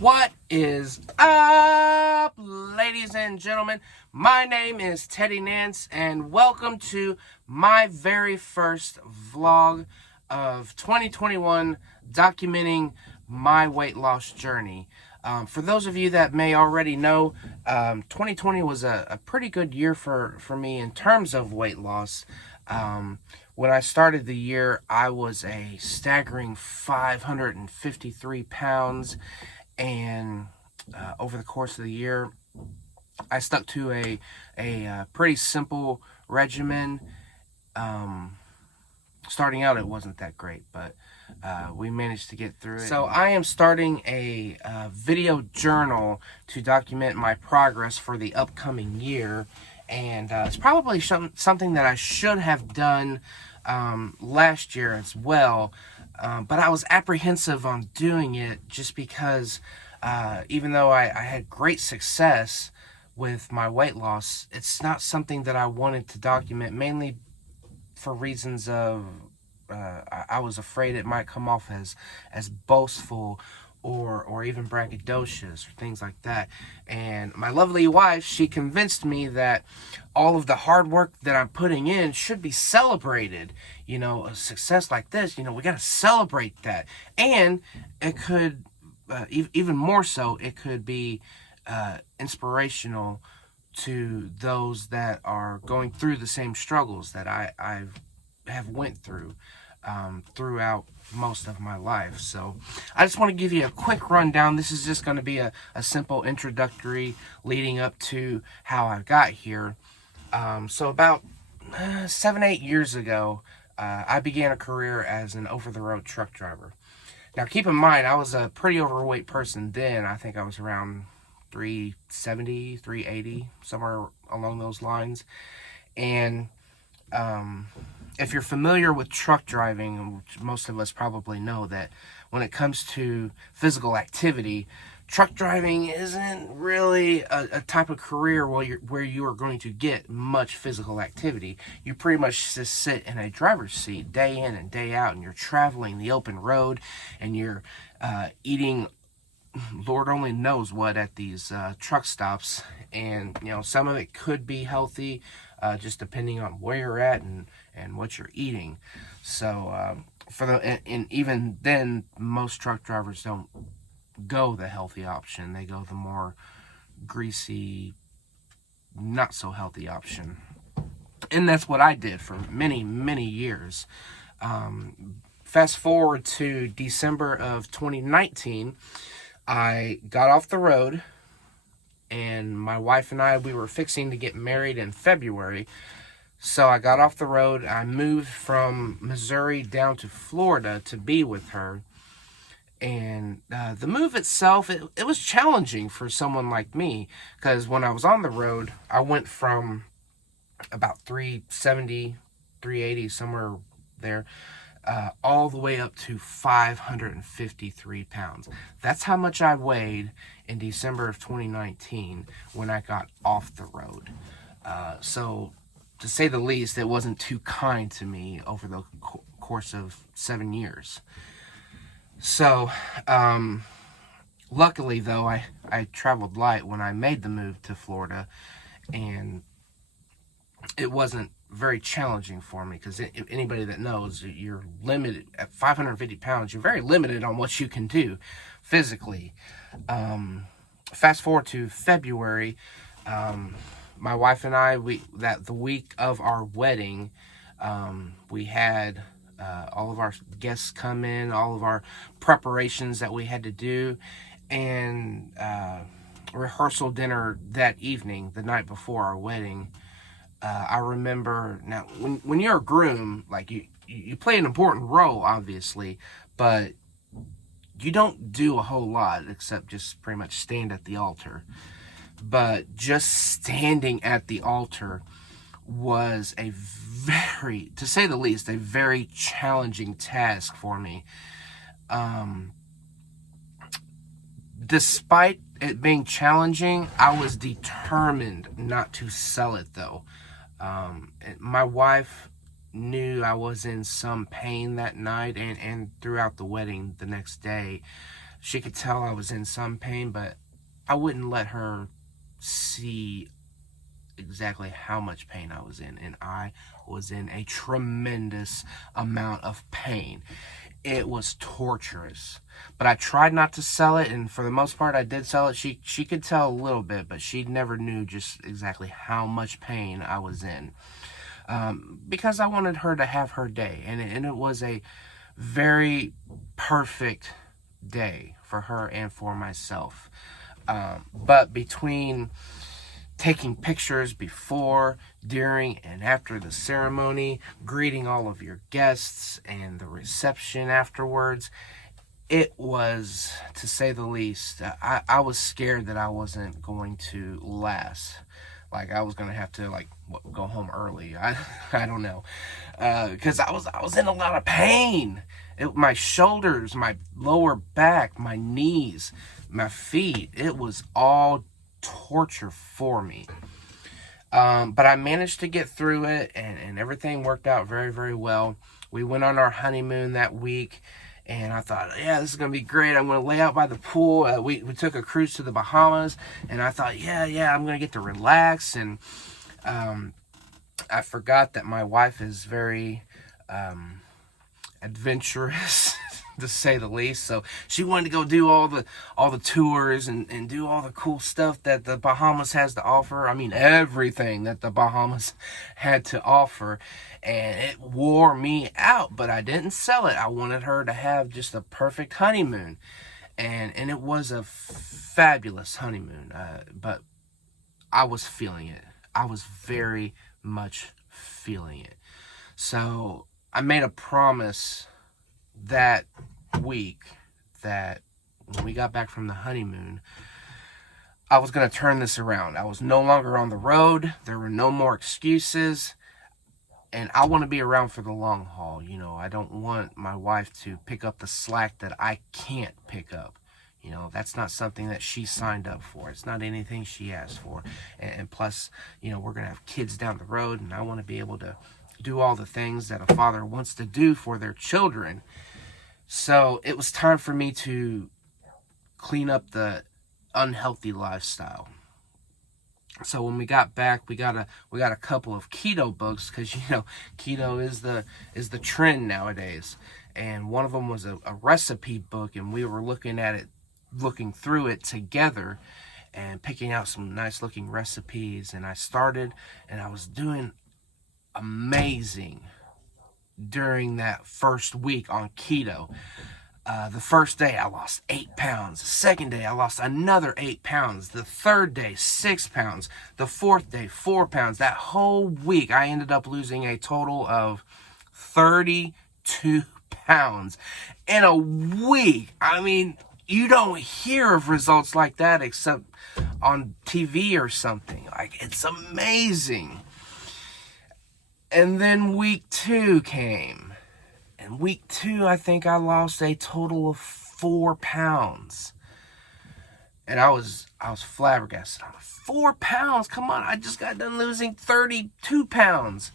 What is up, ladies and gentlemen? My name is Teddy Nance, and welcome to my very first vlog of 2021, documenting my weight loss journey. For those of you that may already know, 2020 was a pretty good year for me in terms of weight loss. When I started the year, I was a staggering 553 pounds. And over the course of the year, I stuck to a pretty simple regimen. Starting out, it wasn't that great, but we managed to get through it. So I am starting a video journal to document my progress for the upcoming year. And it's probably something that I should have done last year as well. But I was apprehensive on doing it just because even though I had great success with my weight loss, it's not something that I wanted to document, mainly for reasons of I was afraid it might come off as boastful or even braggadocious or things like that. And my lovely wife, she convinced me that all of the hard work that I'm putting in should be celebrated. You know, a success like this, we got to celebrate that. And it could, even more so, it could be inspirational to those that are going through the same struggles that I have went through throughout most of my life. So I just want to give you a quick rundown. This is just going to be a simple introductory leading up to how I got here. So about 7-8 years ago, I began a career as an over-the-road truck driver. Now keep in mind, I was a pretty overweight person then. I think I was around 370, 380, somewhere along those lines. And if you're familiar with truck driving, which most of us probably know, that when it comes to physical activity, truck driving isn't really a type of career where you are going to get much physical activity. You pretty much just sit in a driver's seat day in and day out, and you're traveling the open road, and you're eating Lord only knows what at these truck stops. And some of it could be healthy, just depending on where you're at and what you're eating. So and even then, most truck drivers don't go the healthy option. They go the more greasy, not so healthy option. And that's what I did for many years. Fast forward to December of 2019, I got off the road, and my wife and I, we were fixing to get married in February. So I got off the road. I moved from Missouri down to Florida to be with her. And the move itself, it was challenging for someone like me, because when I was on the road, I went from about 370, 380, somewhere there, all the way up to 553 pounds. That's how much I weighed in December of 2019 when I got off the road. So, to say the least, it wasn't too kind to me over the course of 7 years. So, luckily though, I traveled light when I made the move to Florida, and it wasn't very challenging for me, because anybody that knows, you're limited at 550 pounds. You're very limited on what you can do physically. Fast forward to February, my wife and I, the week of our wedding, we had all of our guests come in, all of our preparations that we had to do, and rehearsal dinner that evening, the night before our wedding. I remember, now when you're a groom, like you play an important role, obviously, but you don't do a whole lot except just pretty much stand at the altar. But just standing at the altar was to say the least, a very challenging task for me. Despite it being challenging, I was determined not to sell it though. My wife knew I was in some pain that night and throughout the wedding the next day. She could tell I was in some pain, but I wouldn't let her see exactly how much pain I was in. And I was in a tremendous amount of pain. It was torturous. But I tried not to sell it, and for the most part I did sell it. She could tell a little bit, but she never knew just exactly how much pain I was in. Because I wanted her to have her day. And it was a very perfect day for her and for myself. But between taking pictures before, during, and after the ceremony, greeting all of your guests, and the reception afterwards, it was, to say the least, I was scared that I wasn't going to last. Like, I was going to have to, like, go home early. I don't know. Because I was in a lot of pain. My shoulders, my lower back, my knees, my feet, it was all torture for me. But I managed to get through it, and everything worked out very, very well. We went on our honeymoon that week, and I thought, yeah, this is going to be great. I'm going to lay out by the pool. We took a cruise to the Bahamas, and I thought, yeah, I'm going to get to relax. And I forgot that my wife is very adventurous, to say the least. So she wanted to go do all the tours and do all the cool stuff that the Bahamas has to offer. I mean, everything that the Bahamas had to offer. And it wore me out, but I didn't sell it. I wanted her to have just a perfect honeymoon. And it was a fabulous honeymoon. But I was feeling it. I was very much feeling it. So I made a promise that week that when we got back from the honeymoon, I was going to turn this around. I was no longer on the road. There were no more excuses. And I want to be around for the long haul. You know, I don't want my wife to pick up the slack that I can't pick up. You know, that's not something that she signed up for. It's not anything she asked for. And plus, you know, we're going to have kids down the road, and I want to be able to do all the things that a father wants to do for their children. So it was time for me to clean up the unhealthy lifestyle. So when we got back, we got a couple of keto books, because, you know, keto is the trend nowadays. And one of them was a recipe book, and we were looking through it together and picking out some nice looking recipes. And I started, and I was doing amazing during that first week on keto. The first day I lost 8 pounds. The second day I lost another 8 pounds. The third day 6 pounds. The fourth day 4 pounds. That whole week I ended up losing a total of 32 pounds in a week. I mean, you don't hear of results like that except on TV or something. Like, it's amazing. And then week 2 came. And week 2, I think I lost a total of 4 pounds. And I was flabbergasted. 4 pounds? Come on, I just got done losing 32 pounds.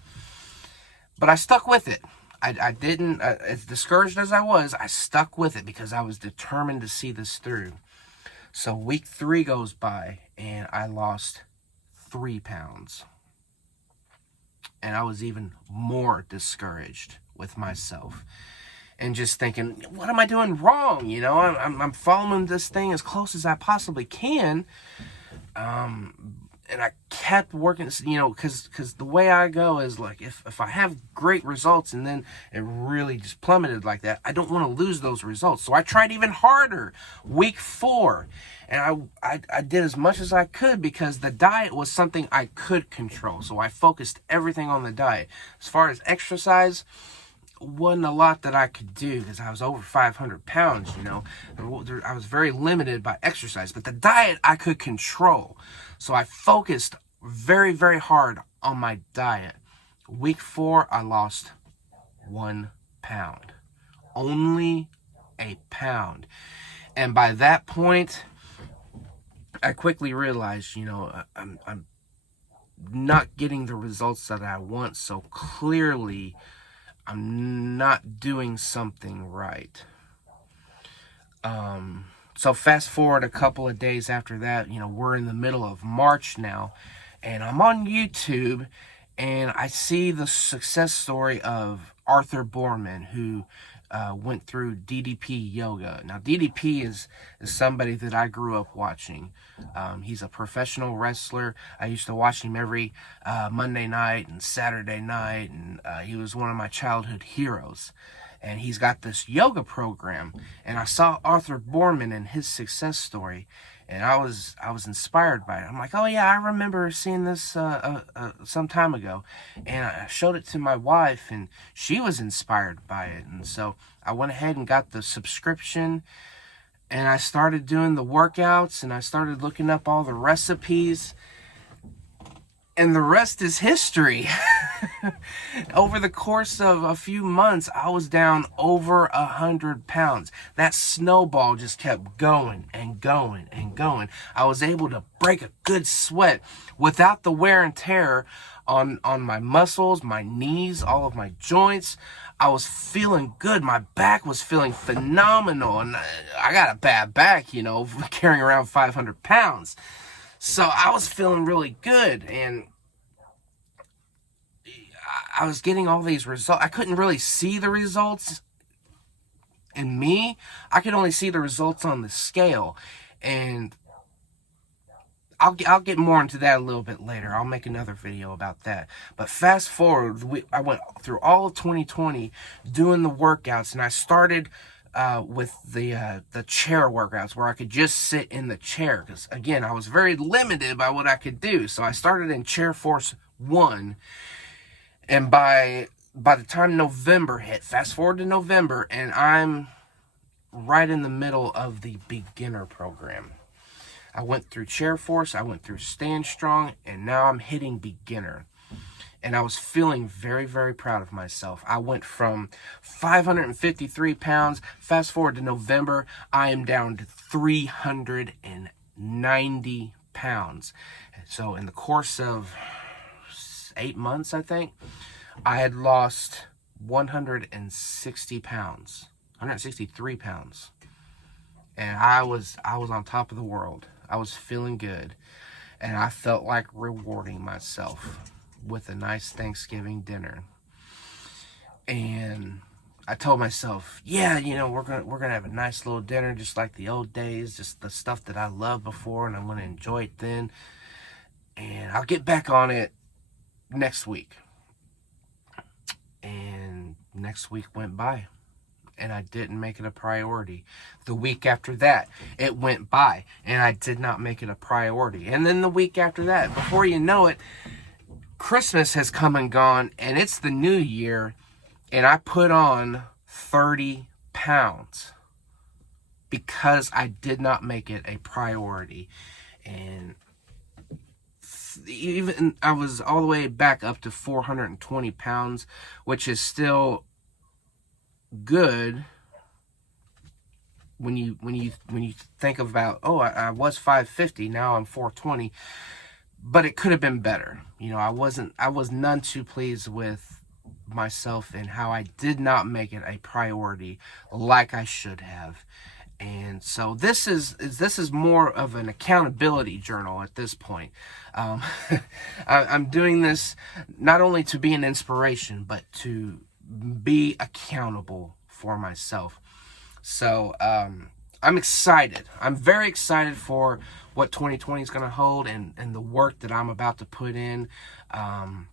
But I stuck with it. I didn't, as discouraged as I was, I stuck with it because I was determined to see this through. So week 3 goes by, and I lost 3 pounds. And I was even more discouraged with myself, and just thinking, what am I doing wrong? You know, I'm following this thing as close as I possibly can. And I kept working, you know, because the way I go is, like, if I have great results and then it really just plummeted like that, I don't want to lose those results. So I tried even harder. Week 4, and I did as much as I could, because the diet was something I could control. So I focused everything on the diet. As far as exercise, wasn't a lot that I could do, because I was over 500 pounds, you know. I was very limited by exercise, but the diet I could control. So I focused very, very hard on my diet. Week 4, I lost 1 pound. Only a pound. And by that point, I quickly realized, you know, I'm not getting the results that I want, so clearly I'm not doing something right. So fast forward a couple of days after that, you know, we're in the middle of March now, and I'm on YouTube, and I see the success story of Arthur Boorman, who went through DDP yoga. Now, DDP is somebody that I grew up watching. He's a professional wrestler. I used to watch him every Monday night and Saturday night, and he was one of my childhood heroes. And he's got this yoga program, and I saw Arthur Boorman and his success story, and I was inspired by it. I'm like, oh yeah, I remember seeing this some time ago, and I showed it to my wife, and she was inspired by it. And so I went ahead and got the subscription, and I started doing the workouts, and I started looking up all the recipes, and the rest is history. Over the course of a few months, I was down over 100 pounds. That snowball just kept going and going and going. I was able to break a good sweat without the wear and tear on my muscles, my knees, all of my joints. I was feeling good. My back was feeling phenomenal. And I got a bad back, you know, carrying around 500 pounds. So I was feeling really good, and I was getting all these results. I couldn't really see the results in me. I could only see the results on the scale, and I'll get more into that a little bit later. I'll make another video about that. But fast forward, I went through all of 2020 doing the workouts, and I started with the chair workouts where I could just sit in the chair, because again, I was very limited by what I could do. So I started in Chair Force 1, and by the time November hit, fast forward to November, and I'm right in the middle of the beginner program. I went through Chair Force, I went through Stand Strong, and now I'm hitting beginner. And I was feeling very, very proud of myself. I went from 553 pounds. Fast forward to November, I am down to 390 pounds. So in the course of 8 months, I think, I had lost 160 pounds, 163 pounds. And I was on top of the world. I was feeling good. And I felt like rewarding myself with a nice Thanksgiving dinner. And I told myself, yeah, you know, we're gonna have a nice little dinner just like the old days, just the stuff that I loved before, and I'm gonna enjoy it then. And I'll get back on it next week. And next week went by, and I didn't make it a priority. The week after that, it went by, and I did not make it a priority. And then the week after that, before you know it, Christmas has come and gone, and it's the new year, and I put on 30 pounds because I did not make it a priority. And even I was all the way back up to 420 pounds, which is still good when you think about, oh, I was 550, now I'm 420. But it could have been better. You know, I was none too pleased with myself and how I did not make it a priority like I should have. And so this is more of an accountability journal at this point. I'm doing this not only to be an inspiration, but to be accountable for myself. So I'm excited. I'm very excited for what 2020 is going to hold, and the work that I'm about to put in. And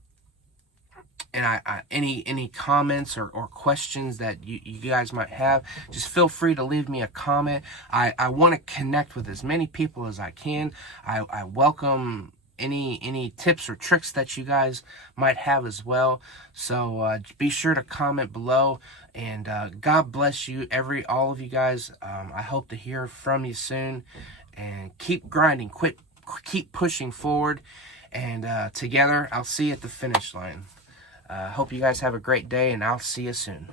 any comments or questions that you guys might have, just feel free to leave me a comment. I want to connect with as many people as I can. I welcome any tips or tricks that you guys might have as well. So be sure to comment below, and God bless you, all of you guys. I hope to hear from you soon, and keep grinding, keep pushing forward, and together I'll see you at the finish line. Hope you guys have a great day, and I'll see you soon.